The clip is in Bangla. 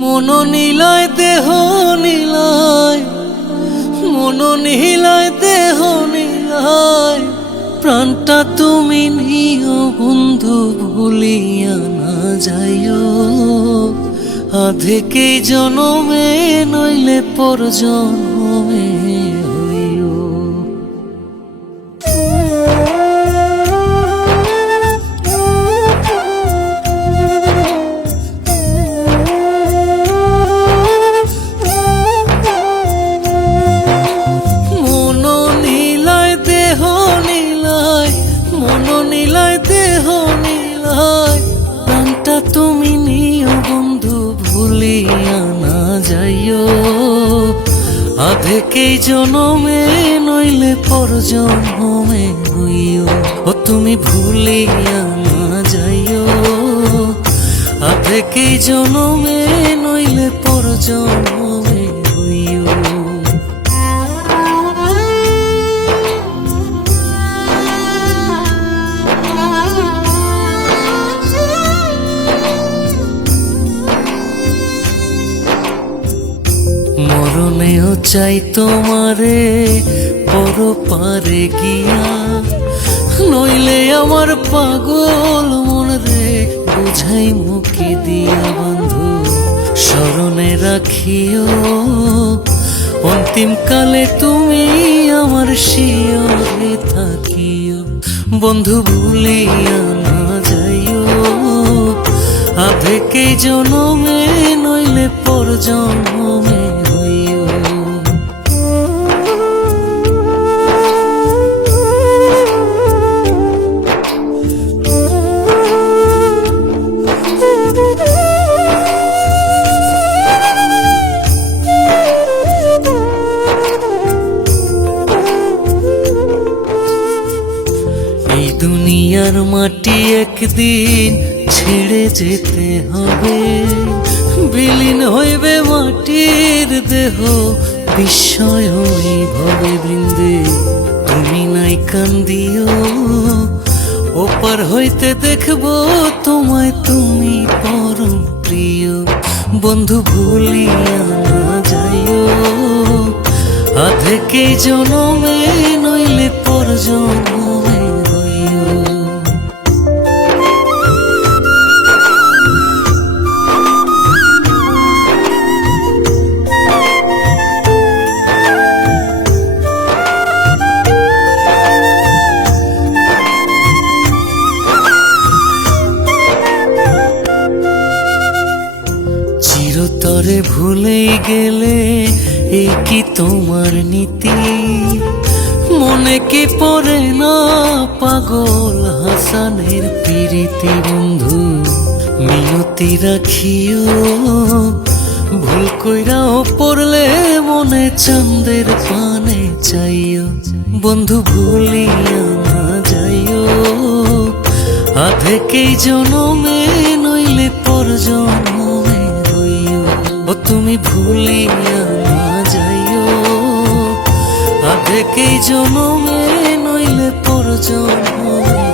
মন নিলয় দেহ নিলয়, মন নিলয় দেহ নিলয়, প্রাণটা তুমি নিও বন্ধু ভুলিয়া না যাইও। আধেকেই জনমে নইলে পর জনমে হইও। মন নিলয় দেহ নিলয়, মন নিলয় দেহ নিলয়, প্রাণটা তুমি নিও বন্ধু ভুলিয়া না যাইও। আধেকেই জনমে নইলে পর জনমে হইও। ও তুমি ভুলিয়া না যাইও, আধেকেই জনমে নইলে পর জনমে হইও। মরণেও চাই তোমারে পর পারে গিয়া, নইলে আমার পাগল মন রে বুঝাই মুখে দিয়া। বন্ধু স্মরণে রাখিও, অন্তিম কালে তুমি আমার শিয়রে থাকিও। বন্ধু ভুলিয়া না যাইও, আধেকেই জনমে নইলে পর জনমে হইও। এই দুনিয়ার মাটি একদিন ছেড়ে যেতে হবে, বিলীন হইবে মাটির দেহ বিস্ময় ভবে বৃন্দে। তুমি নাই কান্দিও, ওপার হইতে দেখবো তোমায় তুমি পরম প্রিয়। বন্ধু ভুলিয়া না যাইও, আধেকেই জনমে নইলে পর জনমে হইও। চিরতরে ভুলেই গেলে এই কি তোমার নীতি? মনে কি পড়ে না পাগল হাসানের প্রীতি? বন্ধু মিনতি রাখিও, ভুল কইরাও পড়লে মনে চাঁদের পানে চাইও। বন্ধু ভুলিয়া না যাইও, আধেকেই জনমে নইলে পর জনমে হইও। ও তুমি ভুলিয়া না যাইও, আধেকেই জনমে নইলে পর জনমে।